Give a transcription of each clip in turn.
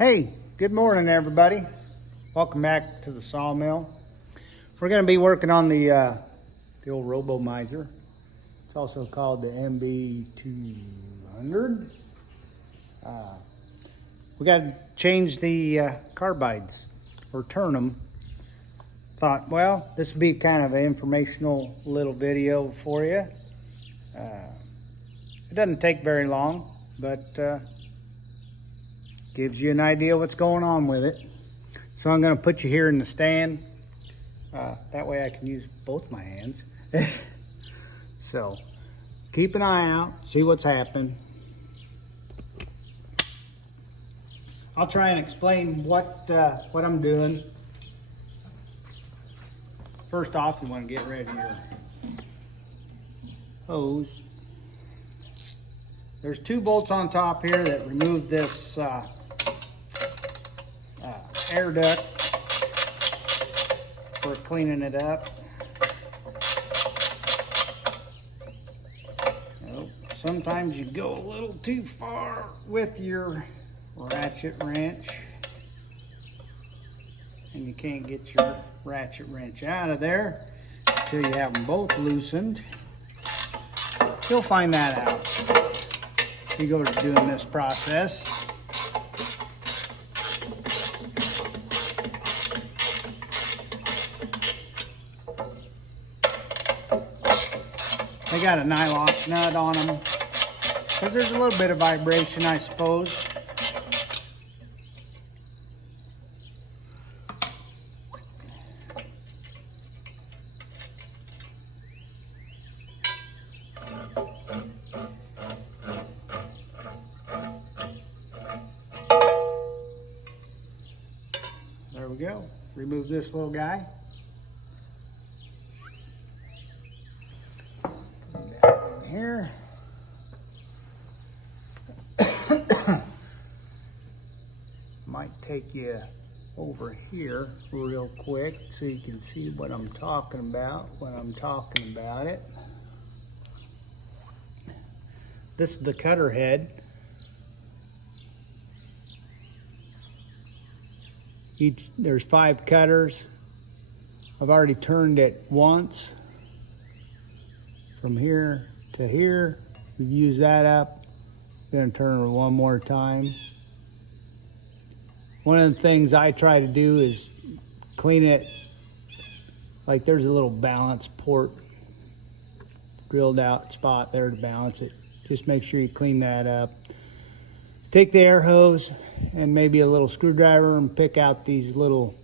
Hey, good morning everybody. Welcome back to the sawmill. We're going to be working on the old robo mizer. It's also called the MB200. We got to change the carbides or turn them. Thought, well, this would be kind of an informational little video for you. It doesn't take very long, but gives you an idea what's going on with it. So I'm going to put you here in the stand. That way I can use both my hands. So keep an eye out, see what's happening. I'll try and explain what I'm doing. First off, you want to get rid of your hose. There's two bolts on top here that remove this air duct for cleaning it up. Sometimes you go a little too far with your ratchet wrench and you can't get your ratchet wrench out of there until you have them both loosened. You'll find that out if you go to doing this process. They got a nylon nut on them because there's a little bit of vibration, I suppose. There we go. Remove this little guy. Down here. Might take you over here real quick so you can see what I'm talking about when I'm talking about it. This is the cutter head. There's 5 cutters. I've already turned it once. From here to here, we've used that up. Gonna turn it one more time. One of the things I try to do is clean it, like there's a little balance port drilled out spot there to balance it. Just make sure you clean that up. Take the air hose and maybe a little screwdriver and pick out these little,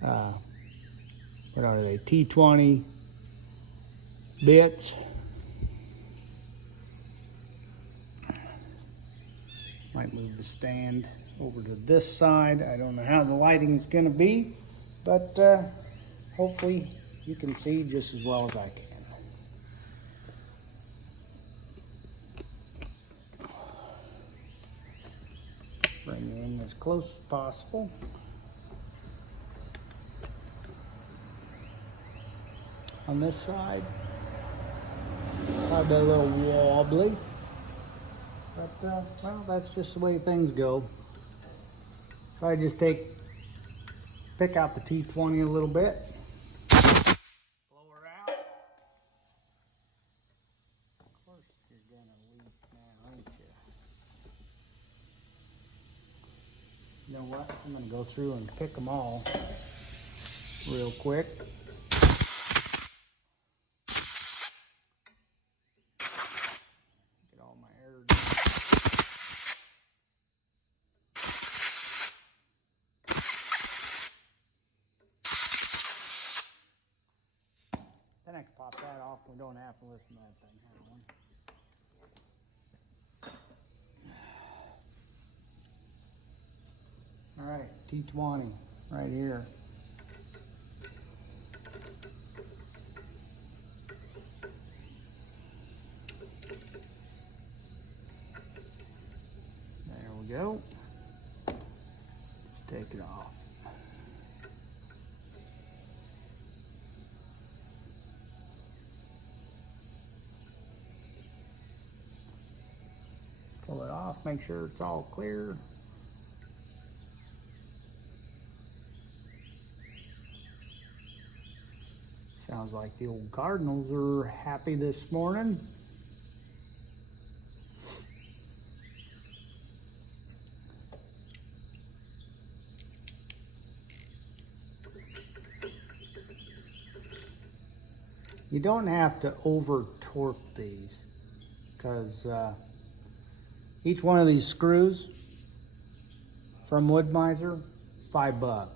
what are they, T20 bits. Might move the stand over to this side. I don't know how the lighting is going to be, but hopefully you can see just as well as I can. Bring it in as close as possible. On this side, probably a little wobbly, but well, that's just the way things go. So I just pick out the T20 a little bit, blow her out. Of course you're gonna leak now, aren't you? You know what? I'm gonna go through and pick them all real quick. Get all my air done. Then I can pop that off. We don't have to listen to that thing. All right, T20 right here. There we go. Take it off. Pull it off, make sure it's all clear. Sounds like the old Cardinals are happy this morning. You don't have to over torque these, because each one of these screws from Wood Mizer, $5.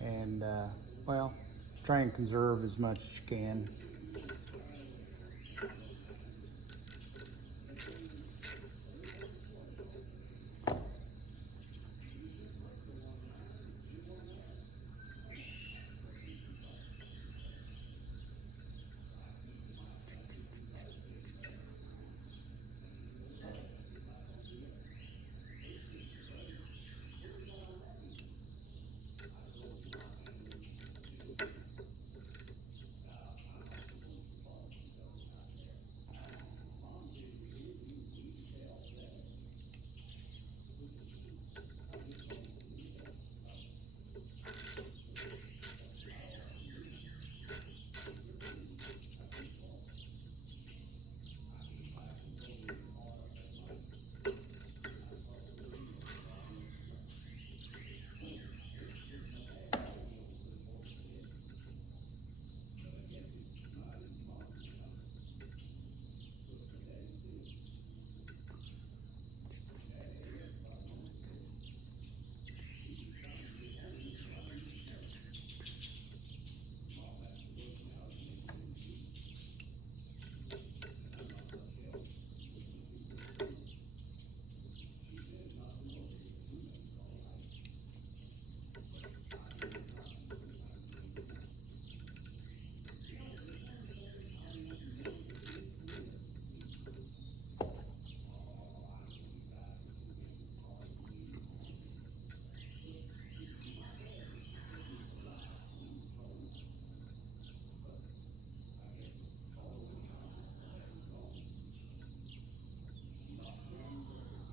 And well, try and conserve as much as you can.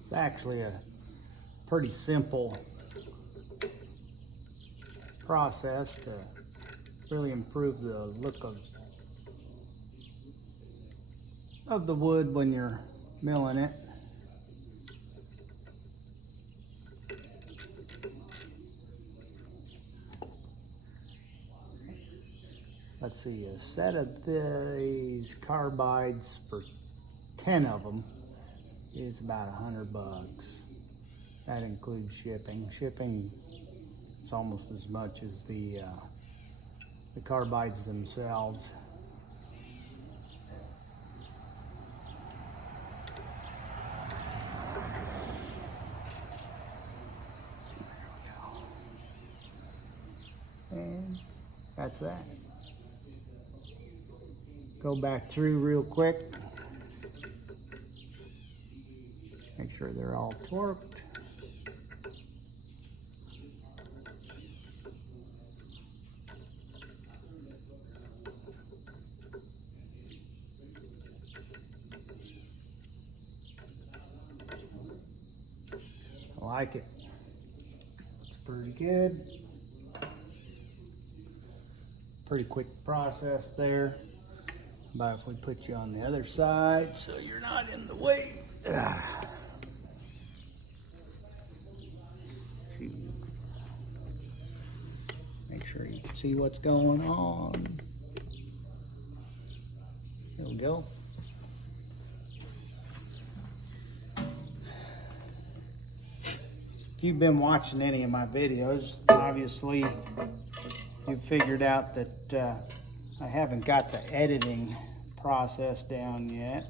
It's actually a pretty simple process to really improve the look of the wood when you're milling it. Let's see, a set of these carbides for 10 of them is about $100. That includes shipping. Shipping is almost as much as the carbides themselves. And that's that. Go back through real quick. Make sure they're all torqued. I like it. It's pretty good. Pretty quick process there. But if we put you on the other side so you're not in the way. Make sure you can see what's going on. There we go. If you've been watching any of my videos, obviously you've figured out that I haven't got the editing process down yet.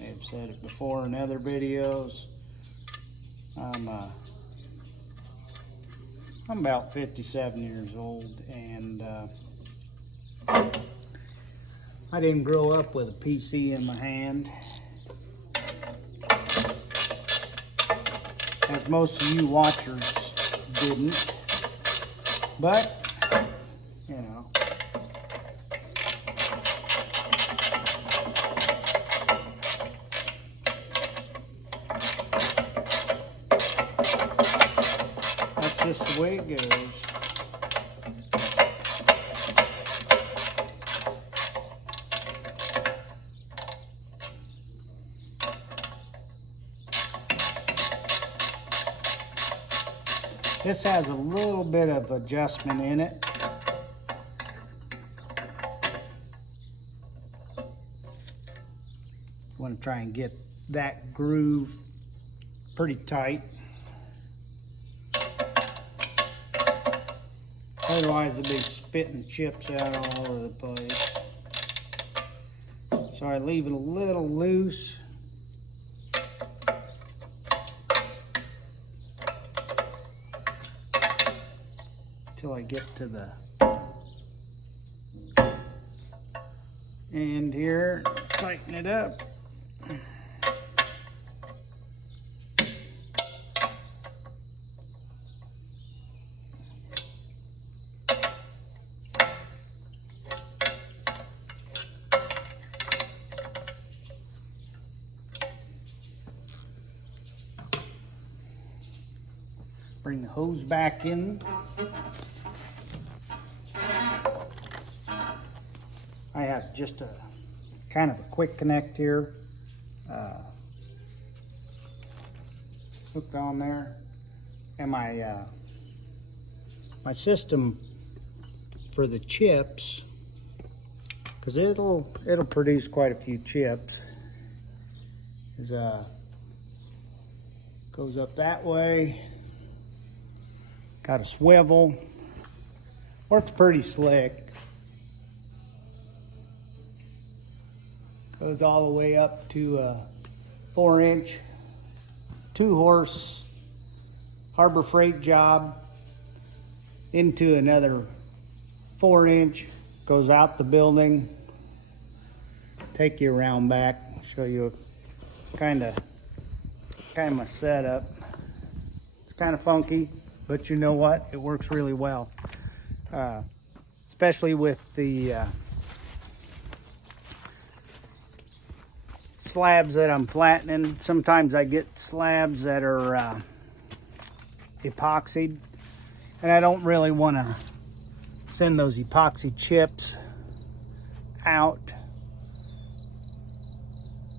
I have said it before in other videos. I'm about 57 years old, and I didn't grow up with a PC in my hand, as most of you watchers didn't. But, you know, away it goes. This has a little bit of adjustment in it. Want to try and get that groove pretty tight. Otherwise they'll be spitting chips out all over the place. So I leave it a little loose. Till I get to the end here, tighten it up. Bring the hose back in. I have just a kind of a quick connect here hooked on there, and my my system for the chips, because it'll produce quite a few chips, is goes up that way. Got a swivel. Works pretty slick. Goes all the way up to a 4-inch, 2-horse Harbor Freight job into another 4-inch. Goes out the building. Take you around back. Show you kind of my setup. It's kind of funky, but you know what? It works really well. Especially with the slabs that I'm flattening. Sometimes I get slabs that are epoxied, and I don't really want to send those epoxy chips out.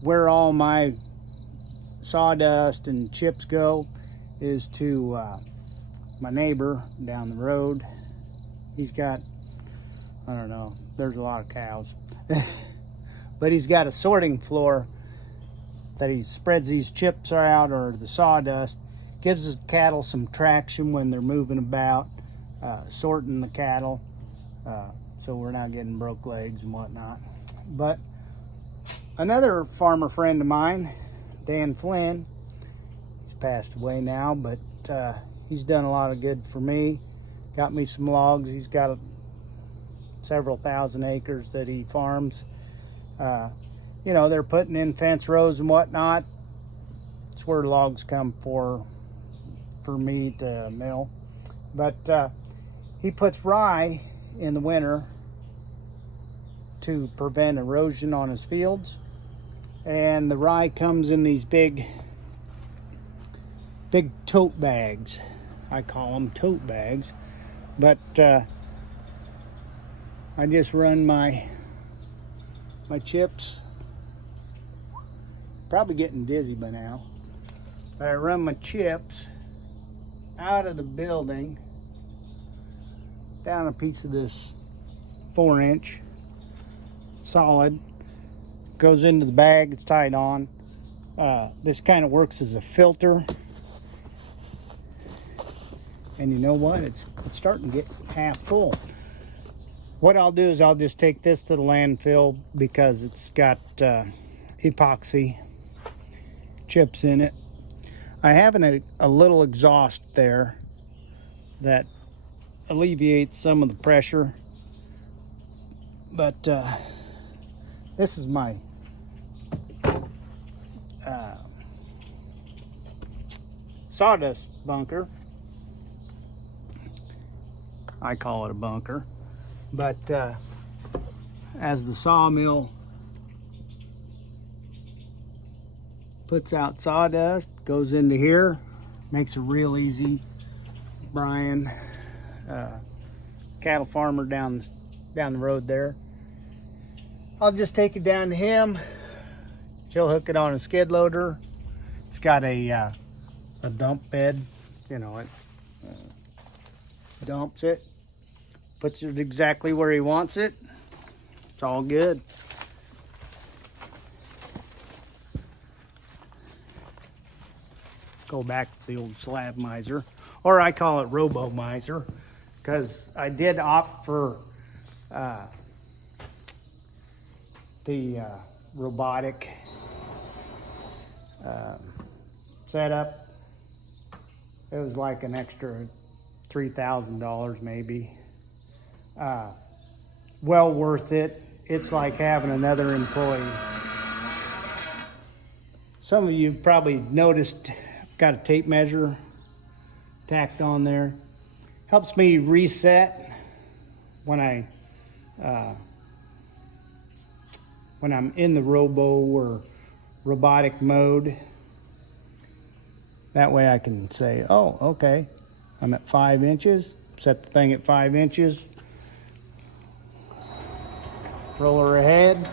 Where all my sawdust and chips go is to my neighbor down the road. He's got, I don't know, there's a lot of cows. But he's got a sorting floor that he spreads these chips out, or the sawdust. Gives the cattle some traction when they're moving about, sorting the cattle, so we're not getting broke legs and whatnot. But another farmer friend of mine, Dan Flynn, he's passed away now, but he's done a lot of good for me. Got me some logs. He's got several thousand acres that he farms. You know, they're putting in fence rows and whatnot. It's where logs come for me to mill. But he puts rye in the winter to prevent erosion on his fields. And the rye comes in these big tote bags. I call them tote bags. But I just run my chips. Probably getting dizzy by now. But I run my chips out of the building down a piece of this 4-inch solid. Goes into the bag, it's tied on. This kind of works as a filter. And you know what? It's starting to get half full. What I'll do is I'll just take this to the landfill because it's got epoxy chips in it. I have a little exhaust there that alleviates some of the pressure. But this is my sawdust bunker. I call it a bunker. But as the sawmill puts out sawdust, goes into here, makes a real easy Brian, cattle farmer down the road there. I'll just take it down to him. He'll hook it on a skid loader. It's got a dump bed, you know, it dumps it, puts it exactly where he wants it. It's all good. Go back to the old slab mizer, or I call it robo mizer, because I did opt for the robotic setup. It was like an extra $3,000 maybe. Well worth it. It's like having another employee. Some of you probably noticed I've got a tape measure tacked on there. Helps me reset when I'm in the robo or robotic mode. That way I can say, oh, okay, I'm at 5 inches. Set the thing at 5 inches. Roll her ahead.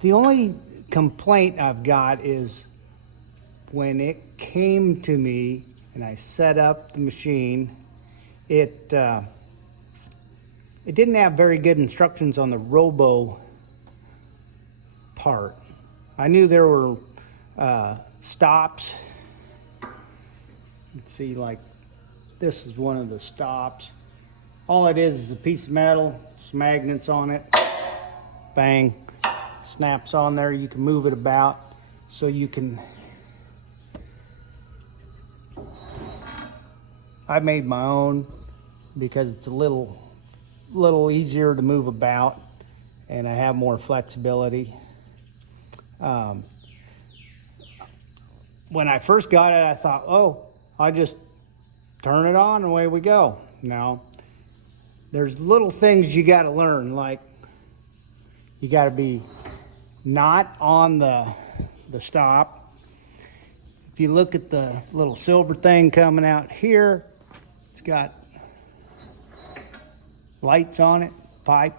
The only complaint I've got is when it came to me and I set up the machine, it didn't have very good instructions on the robo part. I knew there were stops. Let's see, like this is one of the stops. All it is a piece of metal, some magnets on it. Bang, snaps on there. You can move it about so you can. I made my own because it's a little easier to move about and I have more flexibility. When I first got it, I thought, oh, I'll just turn it on and away we go. No, there's little things you got to learn, like you got to be not on the stop. If you look at the little silver thing coming out here, it's got lights on it, pipe.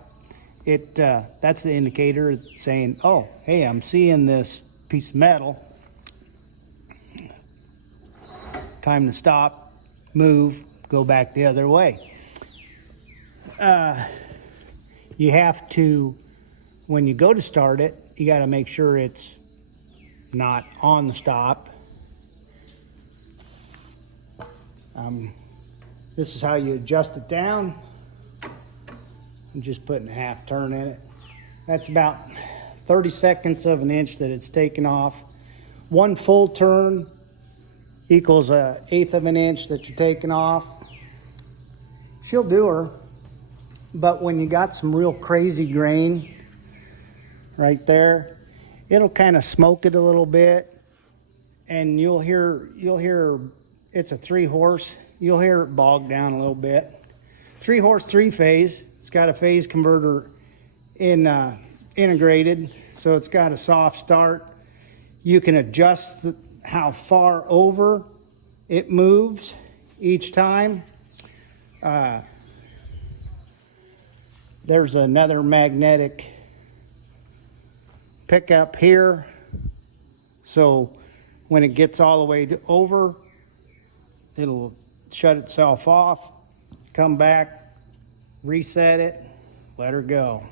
That's the indicator saying, oh, hey, I'm seeing this piece of metal. Time to stop, move, go back the other way. You have to, when you go to start it, you got to make sure it's not on the stop. This is how you adjust it down. I'm just putting a half turn in it. That's about 30 seconds of an inch that it's taken off. One full turn equals 1/8 of an inch that you're taking off. She'll do her, but when you got some real crazy grain right there, it'll kind of smoke it a little bit, and you'll hear it's a 3-horse. You'll hear it bog down a little bit. 3-horse, 3-phase. It's got a phase converter integrated, so it's got a soft start. You can adjust how far over it moves each time. There's another magnetic pickup here, so when it gets all the way over, it'll shut itself off, come back, reset it, let her go.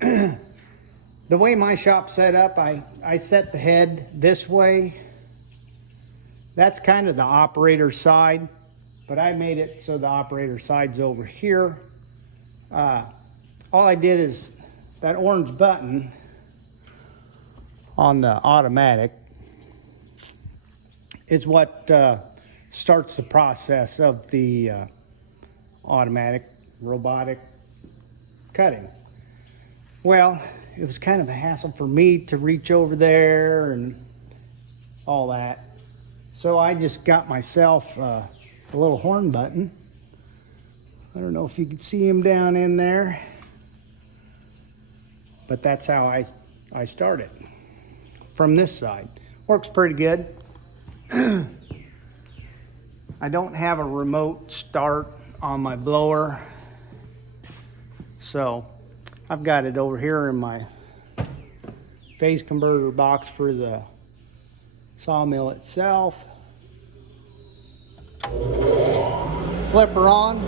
The way my shop's set up, I set the head this way. That's kind of the operator side, but I made it so the operator side's over here. All I did is that orange button on the automatic is what starts the process of the automatic robotic cutting. Well, it was kind of a hassle for me to reach over there and all that. So I just got myself a little horn button. I don't know if you can see him down in there, but that's how I started from this side. Works pretty good. I don't have a remote start on my blower, so I've got it over here in my phase converter box for the sawmill itself. Flipper on.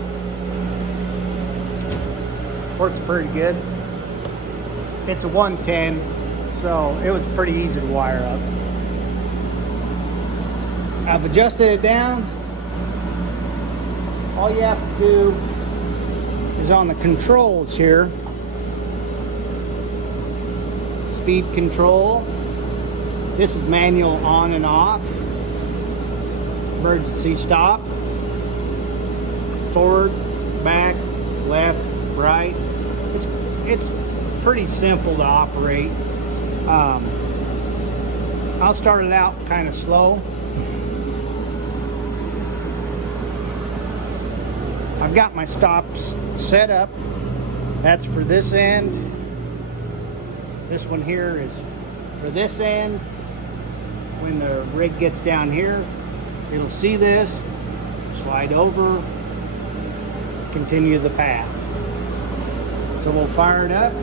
Works pretty good. It's a 110, so it was pretty easy to wire up. I've adjusted it down. All you have to do is on the controls here, speed control. This is manual on and off. Emergency stop. Forward, back, left, right. It's pretty simple to operate. I'll start it out kind of slow. I've got my stops set up. That's for this end. This one here is for this end. When the rig gets down here, it'll see this, slide over, continue the path. So we'll fire it up.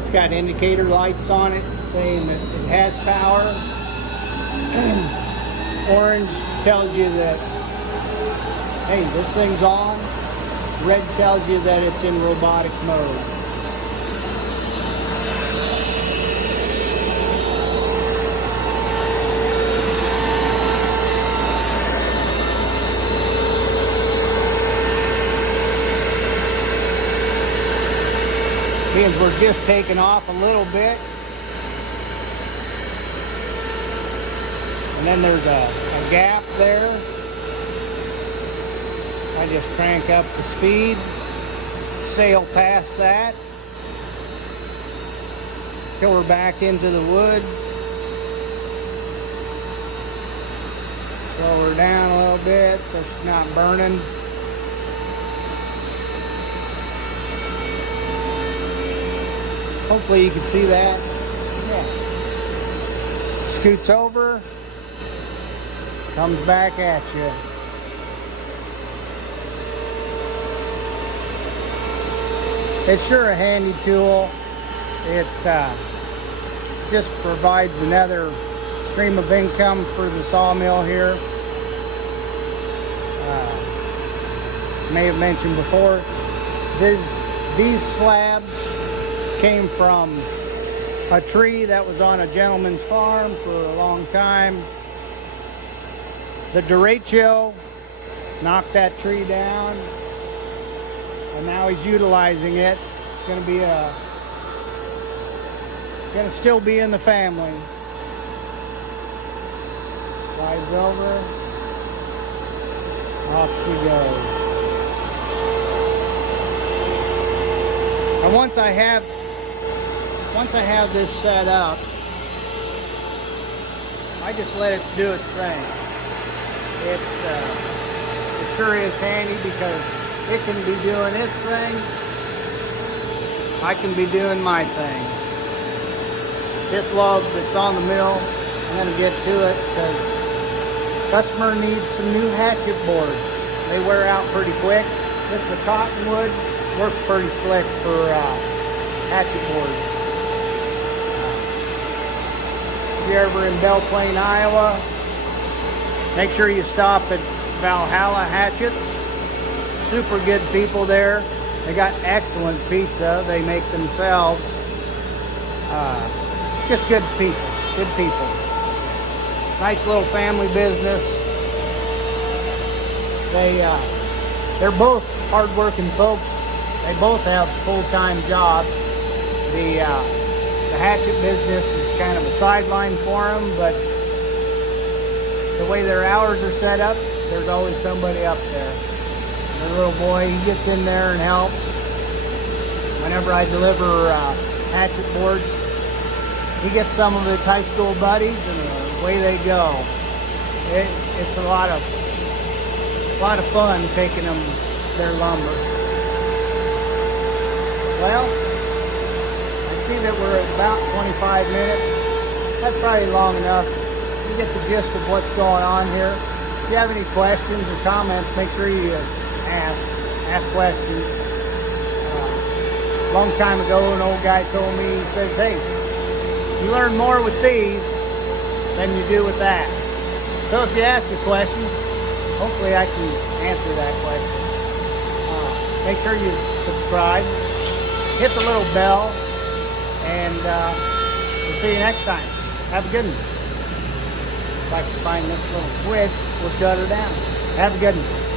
It's got indicator lights on it saying that it has power. Orange tells you that, hey, this thing's on. Red tells you that it's in robotic mode. Means we're just taking off a little bit. And then there's a gap there. I just crank up the speed, sail past that, till we're back into the wood. Slow her down a little bit so she's not burning. Hopefully you can see that. Yeah. Scoots over, comes back at you. It's sure a handy tool. It just provides another stream of income for the sawmill here. May have mentioned before, these slabs came from a tree that was on a gentleman's farm for a long time. The derecho knocked that tree down, and now he's utilizing it. It's going to still be in the family. Slides over. Off she goes. And once I have this set up, I just let it do its thing. It sure is handy because it can be doing its thing. I can be doing my thing. This log that's on the mill, I'm going to get to it because customer needs some new hatchet boards. They wear out pretty quick. This is a cottonwood. Works pretty slick for hatchet boards. If you're ever in Belle Plaine, Iowa, make sure you stop at Valhalla Hatchet. Super good people there. They got excellent pizza they make themselves. Just good people. Good people. Nice little family business. They're both hard-working folks. They both have full-time jobs. The hatchet business is kind of a sideline for them, but the way their hours are set up, there's always somebody up there. Their little boy, he gets in there and helps. Whenever I deliver hatchet boards, he gets some of his high school buddies, and away they go. It's a lot of fun taking them their lumber. Well, I see that we're at about 25 minutes. That's probably long enough. you get the gist of what's going on here. If you have any questions or comments, make sure you ask questions. A long time ago, an old guy told me, he says, hey, you learn more with these than you do with that. So if you ask a question, hopefully I can answer that question. Make sure you subscribe, hit the little bell, and we'll see you next time. Have a good one. If I can find this little switch, we'll shut her down. Have a good one.